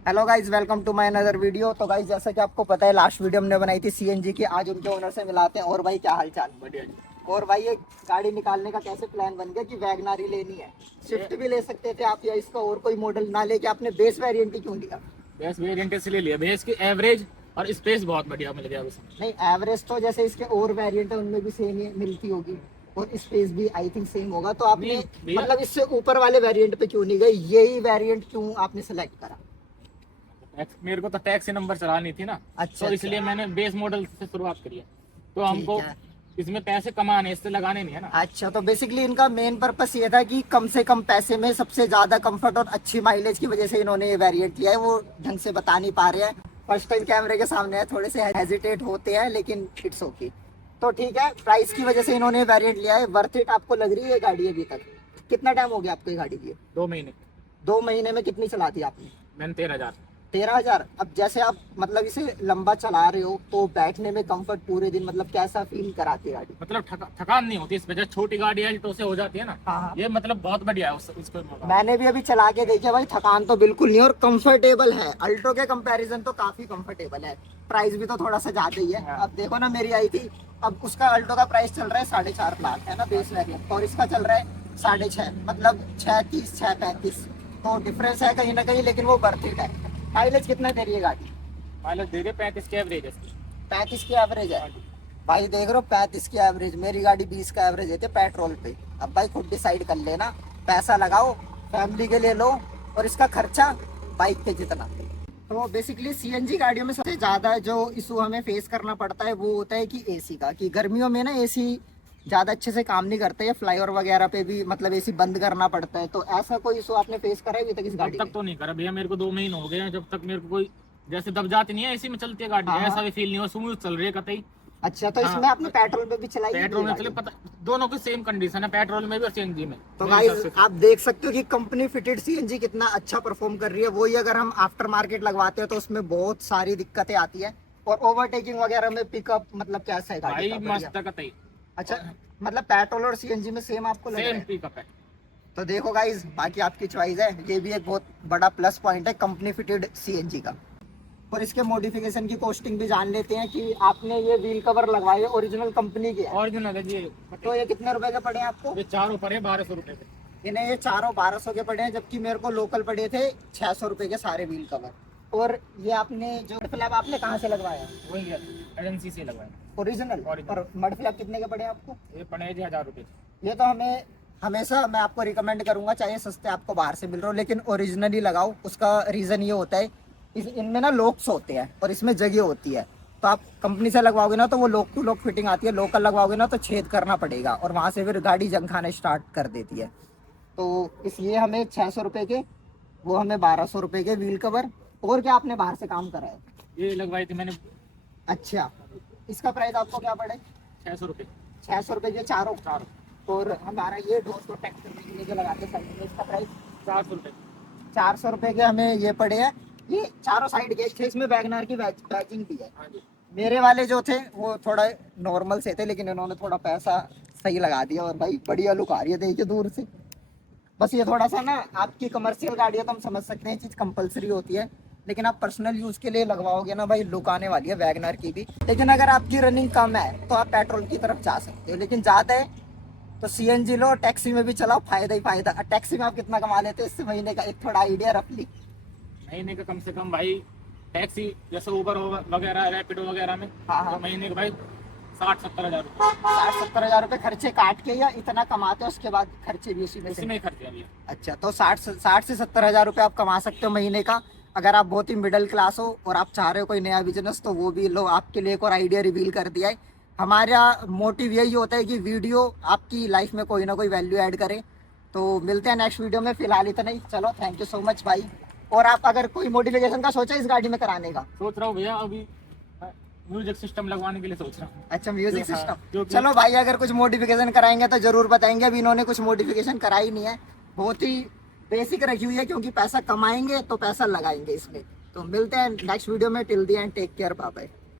Hello guys, welcome to my another video. तो guys, जैसा कि आपको पता है, लास्ट वीडियो हमने बनाई थी सीएनजी की। आज उनके ओनर से मिलाते हैं। और भाई, क्या हाल चाल? बढ़िया जी। और भाई, ये गाड़ी निकालने का कैसे प्लान बन गया कि वैगनार ही लेनी है? स्विफ्ट भी ले सकते थे आप, या इसका और कोई मॉडल ना लेके आपने बेस वेरिएंट ही क्यों लिया? बेस वेरिएंट इसलिए लिया, बेस की एवरेज और स्पेस बहुत बढ़िया मिल गया उसमें। नहीं, एवरेज तो जैसे इसके और वेरिएंट है उनमें भी सेम ही मिलती होगी, और स्पेस भी आई थिंक सेम होगा। तो आपने नहीं भैया, मतलब इससे ऊपर वाले वेरिएंट पे क्यों नहीं गए? यही वेरिएंट क्यों आपने सेलेक्ट करा? मेरे को तो टैक्सी नंबर चलानी थी ना। अच्छा, तो इसलिए मैंने बेस मॉडल से शुरुआत करी है। तो हमको ठीक है। इसमें पैसे कमाने, इससे लगाने नहीं है ना। अच्छा, तो बेसिकली इनका मेन पर्पस ये था कि कम से कम पैसे में सबसे ज्यादा कंफर्ट और अच्छी माइलेज की वजह से इन्होंने ये वेरिएंट लिया है। वो ढंग से बता नहीं पा रहे हैं, फर्स्ट टाइम कैमरे के सामने है, थोड़े से हेजिटेट होते हैं, लेकिन इट्स ओके। तो ठीक है, प्राइस की वजह से इन्होंने वेरिएंट लिया है। वर्थ इट आपको लग रही है ये गाड़ी? अभी तक कितना टाइम हो गया आपको ये गाड़ी लिए? 2 महीने 2 महीने में कितनी चला दी आपने? मैंने 13,000। 13,000। अब जैसे आप मतलब इसे लंबा चला रहे हो तो बैठने में कंफर्ट पूरे दिन मतलब कैसा फील कराती है गाड़ी? मतलब थकान नहीं होती इस वजह। छोटी गाड़ी है तो से हो जाती है ना। हाँ। ये मतलब बहुत बढ़िया है उस पर। मैंने भी अभी चला के देखा भाई, थकान तो बिल्कुल नहीं और कंफर्टेबल है। अल्टो के कंपैरिजन तो काफी कंफर्टेबल है। प्राइस भी तो थोड़ा सा ज्यादा ही है। हाँ। अब देखो ना, मेरी आई थी, अब उसका अल्टो का प्राइस चल रहा है 4.5 लाख, है ना बेस वेरिएंट, और इसका चल रहा है 6.5, मतलब 6.30 6.35। तो डिफरेंस है कहीं ना कहीं, लेकिन वो वर्थ इट है। माइलेज कितना दे रही है गाड़ी? माइलेज दे रही है 35 की एवरेज है। 35 की एवरेज है भाई, देख रहे हो 35 की एवरेज। मेरी गाड़ी 20 का एवरेज है पेट्रोल पे। अब भाई खुद डिसाइड कर लेना, पैसा लगाओ फैमिली के लिए लो, और इसका खर्चा बाइक के जितना। तो बेसिकली सीएनजी गाड़ियों में सबसे ज्यादा जो इशू हमें फेस करना पड़ता है वो होता है कि एसी का, कि गर्मियों में ना एसी ज्यादा अच्छे से काम नहीं करता है, फ्लाईओवर वगैरह पे भी मतलब एसी बंद करना पड़ता है। तो ऐसा कोई इशू आपने फेस करा है अभी तक इस अब गाड़ी तक में? तो नहीं करा भैया, मेरे को 2 महीने हो गए हैं। जब तक मेरे को कोई जैसे दब जाती नहीं है, इसी में चलती है गाड़ी, हाँ, ऐसा हाँ। भी फील नहीं हो, स्मूथ चल रही है कतई। अच्छा, तो हाँ। इसमें आपने पेट्रोल पे भी चलाई है पेट्रोल ये में गाड़ी? चले पता, दोनों की सेम कंडीशन है, पेट्रोल में भी और सीएनजी में। तो मेरे हिसाब गाइस, से आप देख सकते हो कि कंपनी फिटेड सीएनजी कितना अच्छा परफॉर्म कर रही है। वही अगर हम आफ्टर मार्केट लगवाते हैं तो उसमें बहुत सारी दिक्कतें आती है, और ओवरटेकिंग वगैरह में पिकअप मतलब कैसा है गाड़ी भाई का? बढ़िया? मस्त है कतई। अच्छा, मतलब पेट्रोल और सीएनजी में सेम आपको लग रहा सेम है? पिकअप है। तो देखो गाइस, बाकी आपकी चॉइस है, ये भी एक बहुत बड़ा प्लस पॉइंट है कंपनी फिटेड सीएनजी का। और इसके मॉडिफिकेशन की कॉस्टिंग भी जान लेते हैं कि आपने ये व्हील कवर लगवाए ओरिजिनल कंपनी के हैं। ओरिजिनल है जी। तो ये कितने रुपए के पड़े हैं आपको? ये चारों पर है 1200 रुपए पे। इन्हें ये चारों 1200 के पड़े हैं, जबकि मेरे को लोकल पड़े थे 600 रुपए के सारे व्हील कवर। और ये आपने जो मड फ्लैप आपने कहाँ से लगवाया? वही एजेंसी से लगवाए। ओरिजिनल? और मड फ्लैप कितने के पड़े हैं आपको? ये पड़े जी 1000 रुपए। ये तो हमें हमेशा मैं आपको रिकमेंड करूंगा, चाहे सस्ते आपको बाहर से मिल रहे हो, लेकिन ओरिजिनल ही लगाओ। उसका रीज़न ये होता है, इनमें ना लॉक्स होते हैं और इसमें जगह होती है। तो आप कंपनी से लगवाओगे ना तो वो लॉक टू लॉक फिटिंग आती है, लोकल लगवाओगे ना तो छेद करना पड़ेगा, और वहाँ से फिर गाड़ी जंग खाने स्टार्ट कर देती है। तो इसलिए हमें 600 रुपये के, वो हमें 1200 रुपये के व्हील कवर। और क्या आपने बाहर से काम करा है? ये लगवाई थी मैंने अच्छा, इसका प्राइस आपको क्या पड़े? 600 रुपए। 600 रुपये के चारों? और हमारा ये डोर तो टैक्स करने के लिए जो लगाते हैं साइड में, इसका प्राइस 400 रुपए। 400 रुपये के हमें ये पड़े हैं। ये चारों साइड के थे, इसमें वैगनार की बैजिंग भी है। हाँ जी। मेरे वाले जो थे वो थोड़ा नॉर्मल से थे, लेकिन इन्होंने थोड़ा पैसा सही लगा दिया, और भाई बढ़िया लुक आ रही है देखिए दूर से। बस ये थोड़ा सा ना, आपकी कमर्शियल गाड़ी है तो हम समझ सकते हैं चीज़ कंपलसरी होती है, लेकिन आप पर्सनल यूज़ के लिए लगवाओगे ना भाई, लुक आने वाली है वैगनार की भी। लेकिन अगर आपकी रनिंग कम है तो आप पेट्रोल की तरफ जा सकते हो, लेकिन ज़्यादा है तो सीएनजी लो, टैक्सी में भी चलाओ, फायदा ही फायदा। टैक्सी में आप कितना कमा लेते हो इससे महीने का? एक थोड़ा आइडिया रफली? महीने का कम से कम भाई, टैक्सी जैसे उबर वगैरह, रैपिडो वगैरह में, हाँ, हाँ। तो महीने के भाई 60-70 हजार रुपए। 60-70 हजार रुपये खर्चे काट के, या इतना कमाते हो उसके बाद खर्चे भी उसी में उसी से? में ही खर्चे अभी। अच्छा, तो 60 से 70 हजार रुपये आप कमा सकते हो महीने का। अगर आप बहुत ही मिडिल क्लास हो और आप चाह रहे हो कोई नया बिजनेस, तो वो भी लो, आपके लिए एक और आइडिया रिवील कर दिया है। हमारा मोटिव यही होता है कि वीडियो आपकी लाइफ में कोई ना कोई वैल्यू ऐड करे। तो मिलते हैं नेक्स्ट वीडियो में, फिलहाल इतना ही। चलो, थैंक यू सो मच भाई। और आप अगर कोई मॉडिफिकेशन का सोचा इस गाड़ी में कराने का? सोच रहा हूँ भैया, अभी म्यूजिक सिस्टम लगवाने के लिए सोच रहा हूँ। अच्छा, म्यूजिक हाँ, सिस्टम। क्योंकि चलो भाई, अगर कुछ मॉडिफिकेशन कराएंगे तो जरूर बताएंगे। अभी इन्होंने कुछ मॉडिफिकेशन कराई नहीं है, बहुत ही बेसिक रखी हुई है, क्योंकि पैसा कमाएंगे तो पैसा लगाएंगे इसमें। तो मिलते हैं नेक्स्ट वीडियो में, till the end take care, bye bye.